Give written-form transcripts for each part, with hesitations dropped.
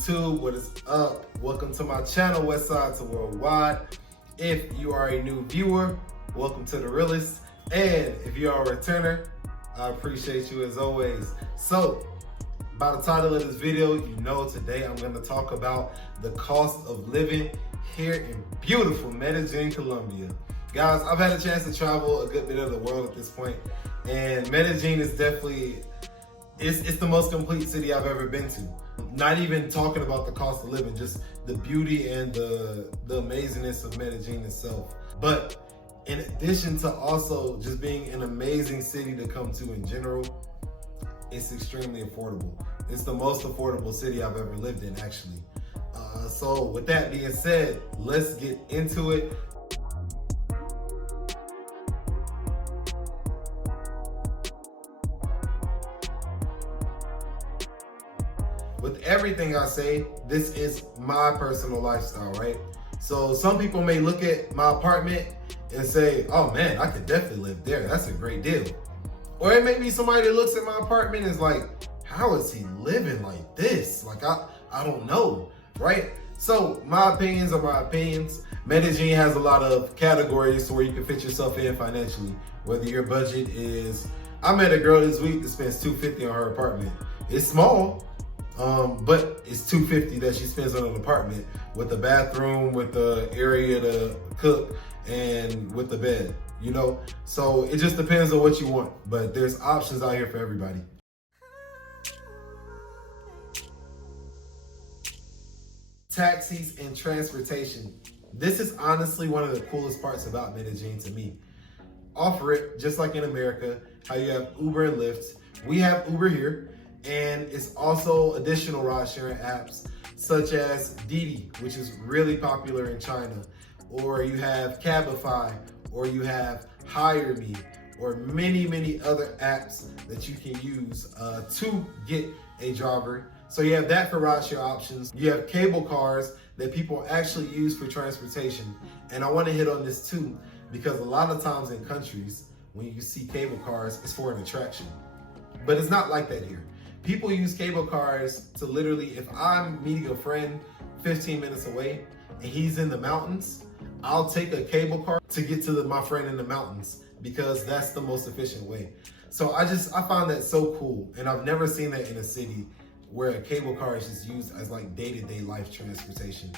YouTube, what is up? Welcome to my channel, Westside to Worldwide. If you are a new viewer, welcome to The Realist. And if you are a returner, I appreciate you as always. So, by the title of this video, you know today I'm going to talk about the cost of living here in beautiful Medellin, Colombia. Guys, I've had a chance to travel a good bit of the world at this point, and Medellin is definitely, it's the most complete city I've ever been to. Not even talking about the cost of living, just the beauty and the amazingness of Medellin itself. But in addition to also just being an amazing city to come to in general, it's extremely affordable. It's the most affordable city I've ever lived in, actually. So with that being said, let's get into it. With everything I say, this is my personal lifestyle, right? So some people may look at my apartment and say, oh man, I could definitely live there. That's a great deal. Or it may be somebody that looks at my apartment and is like, how is he living like this? Like, I don't know, right? So my opinions are my opinions. Medellin has a lot of categories where you can fit yourself in financially. Whether your budget is, I met a girl this week that spends $250 on her apartment. It's small, but it's $250 that she spends on an apartment with a bathroom, with the area to cook, and with the bed, you know? So it just depends on what you want, but there's options out here for everybody. Taxis and transportation. This is honestly one of the coolest parts about Medellin to me. Offer it, just like in America, how you have Uber and Lyft. We have Uber here, and it's also additional ride sharing apps such as Didi, which is really popular in China, or you have Cabify, or you have Hire Me, or many other apps that you can use to get a driver. So you have that for rideshare options. You have cable cars that people actually use for transportation. And I want to hit on this too, because a lot of times in countries, when you see cable cars, it's for an attraction. But it's not like that here. People use cable cars to literally, if I'm meeting a friend 15 minutes away and he's in the mountains, I'll take a cable car to get to my friend in the mountains, because that's the most efficient way. So I find that so cool. And I've never seen that in a city where a cable car is just used as like day-to-day life transportation.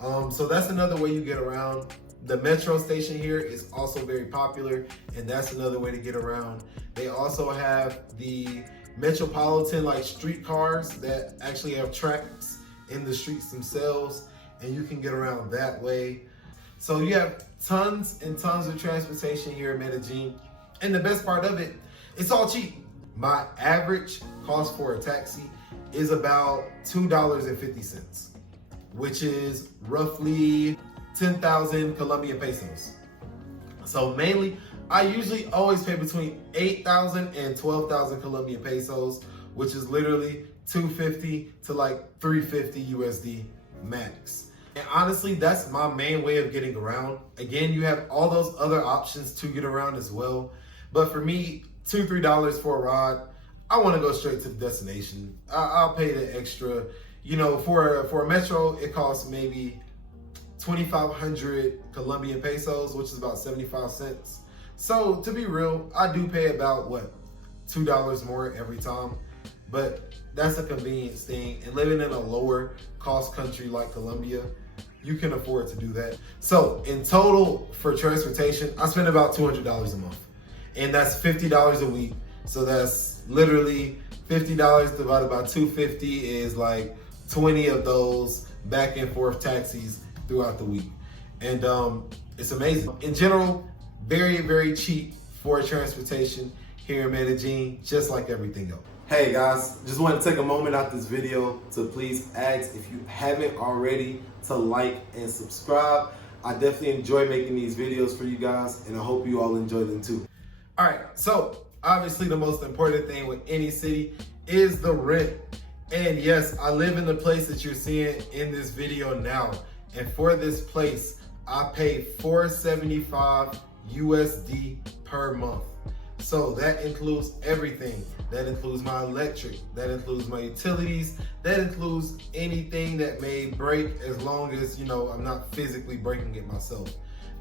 So that's another way you get around. The metro station here is also very popular, and that's another way to get around. They also have the metropolitan like streetcars that actually have tracks in the streets themselves, and you can get around that way. So you have tons and tons of transportation here in Medellin. And the best part of it, it's all cheap. My average cost for a taxi is about $2.50, which is roughly 10,000 Colombian pesos. So mainly, I usually always pay between 8,000 and 12,000 Colombian pesos, which is literally 250 to like 350 USD max. And honestly, that's my main way of getting around. Again, you have all those other options to get around as well. But for me, $2, $3 for a ride, I want to go straight to the destination. I'll pay the extra. You know, for a metro, it costs maybe 2,500 Colombian pesos, which is about 75 cents. So to be real, I do pay about what, $2 more every time. But that's a convenience thing. And living in a lower cost country like Colombia, you can afford to do that. So in total for transportation, I spend about $200 a month. And that's $50 a week. So that's literally $50 divided by 250 is like 20 of those back and forth taxis throughout the week. And it's amazing. In general, very cheap for transportation here in Medellin, just like everything else. Hey guys, just want to take a moment out this video to please ask, if you haven't already, to like and subscribe. I definitely enjoy making these videos for you guys, and I hope you all enjoy them too. All right, so obviously the most important thing with any city is the rent. And yes, I live in the place that you're seeing in this video now. And for this place, I pay $475 USD per month. So that includes everything. That includes my electric, that includes my utilities, that includes anything that may break, as long as, I'm not physically breaking it myself.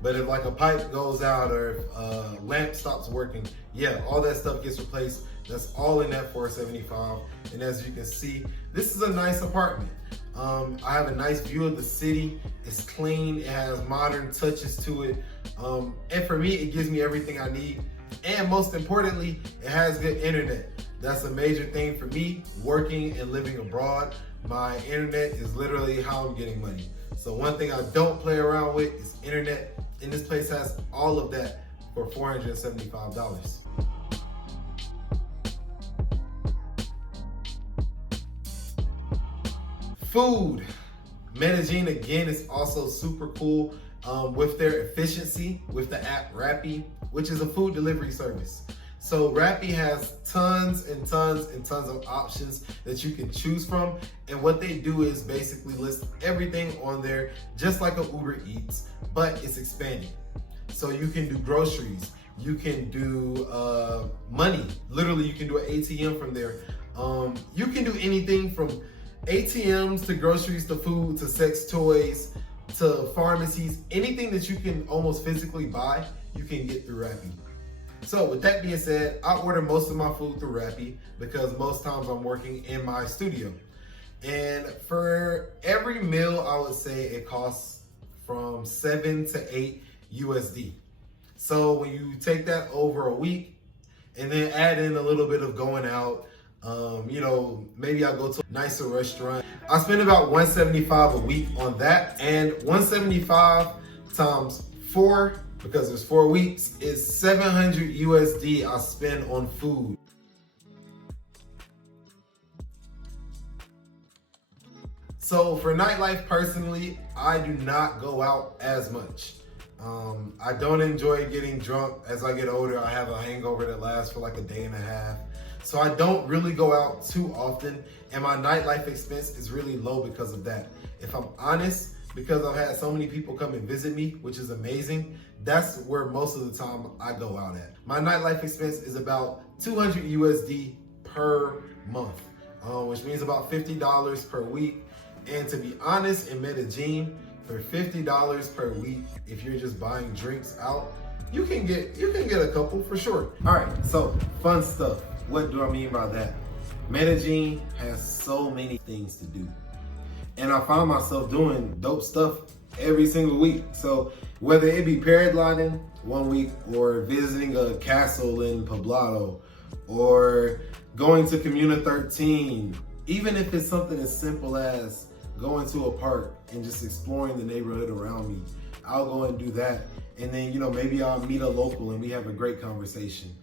But if like a pipe goes out or if a lamp stops working, yeah, all that stuff gets replaced. That's all in that $475. And as you can see, this is a nice apartment. I have a nice view of the city. It's clean, it has modern touches to it. And for me, it gives me everything I need. And most importantly, it has good internet. That's a major thing for me, working and living abroad. My internet is literally how I'm getting money. So one thing I don't play around with is internet. And this place has all of that for $475. Food. Medellin, again, is also super cool with their efficiency with the app Rappi, which is a food delivery service. So Rappi has tons and tons and tons of options that you can choose from. And what they do is basically list everything on there, just like a Uber Eats, but it's expanding. So you can do groceries, you can do money. Literally, you can do an ATM from there. You can do anything from ATMs to groceries to food to sex toys to pharmacies. Anything that you can almost physically buy, you can get through Rappi. So with that being said, I order most of my food through Rappi because most times I'm working in my studio. And for every meal, I would say it costs from 7 to 8 USD. So when you take that over a week and then add in a little bit of going out, maybe I go to a nicer restaurant, I spend about $175 a week on that. And 175 times 4, because there's 4 weeks, is 700 USD I spend on food. So for nightlife personally, I do not go out as much. I don't enjoy getting drunk. As I get older, I have a hangover that lasts for like a day and a half. So I don't really go out too often, and my nightlife expense is really low because of that. If I'm honest, because I've had so many people come and visit me, which is amazing, that's where most of the time I go out at. My nightlife expense is about 200 USD per month, which means about $50 per week. And to be honest, in Medellin, for $50 per week, if you're just buying drinks out, you can get a couple for sure. All right, so fun stuff. What do I mean by that? Medellin has so many things to do. And I find myself doing dope stuff every single week. So whether it be paragliding one week, or visiting a castle in Poblado, or going to Comuna 13, even if it's something as simple as going to a park and just exploring the neighborhood around me, I'll go and do that. And then, maybe I'll meet a local and we have a great conversation.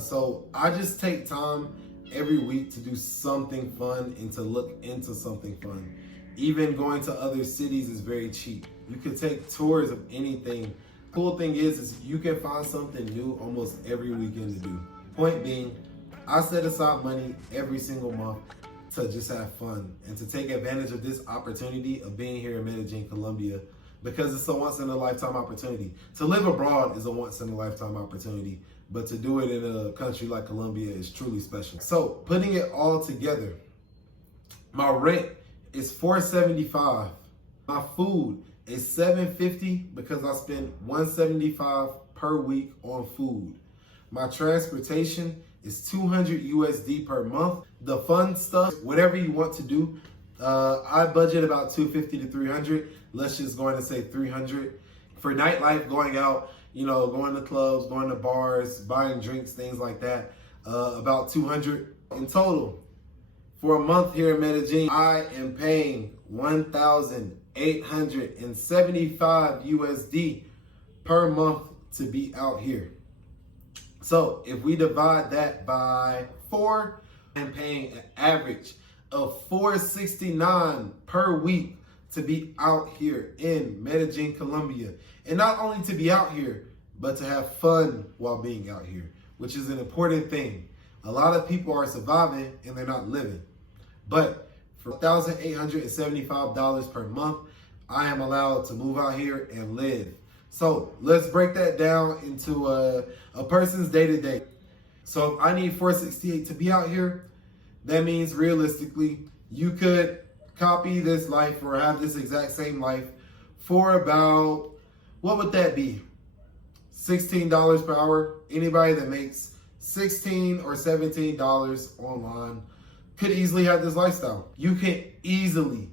So I just take time every week to do something fun and to look into something fun. Even going to other cities is very cheap. You can take tours of anything. Cool thing is you can find something new almost every weekend to do. Point being, I set aside money every single month to just have fun and to take advantage of this opportunity of being here in Medellin, Colombia, because it's a once-in-a-lifetime opportunity. To live abroad is a once-in-a-lifetime opportunity, but to do it in a country like Colombia is truly special. So putting it all together, my rent is $475. My food is $750 because I spend $175 per week on food. My transportation is 200 USD per month. The fun stuff, whatever you want to do, I budget about 250 to 300. Let's just go ahead and say 300. For nightlife, going out, going to clubs, going to bars, buying drinks, things like that, about 200 in total. For a month here in Medellin, I am paying 1,875 USD per month to be out here. So if we divide that by 4, I'm paying an average of $469 per week to be out here in Medellin, Colombia. And not only to be out here, but to have fun while being out here, which is an important thing. A lot of people are surviving and they're not living. But for $1,875 per month, I am allowed to move out here and live. So let's break that down into a person's day-to-day. So if I need 468 to be out here, that means realistically, you could copy this life or have this exact same life for about, what would that be? $16 per hour. Anybody that makes $16 or $17 online could easily have this lifestyle. You can easily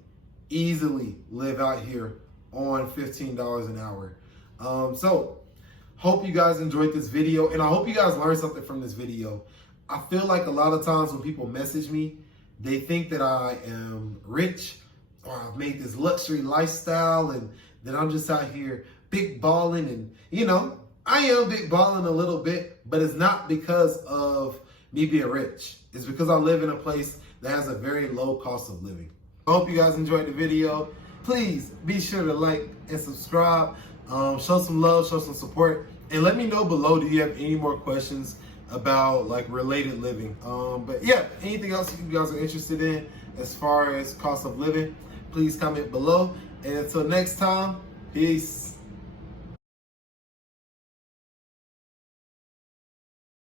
live out here on $15 an hour. So hope you guys enjoyed this video, and I hope you guys learned something from this video. I feel like a lot of times when people message me, they think that I am rich or I've made this luxury lifestyle and that I'm just out here big balling. And I am big balling a little bit, but it's not because of me being rich. It's because I live in a place that has a very low cost of living. I hope you guys enjoyed the video. Please be sure to like and subscribe. Show some love, show some support, and let me know below, do you have any more questions about like related living? But yeah, anything else you guys are interested in as far as cost of living, please comment below. And until next time, peace.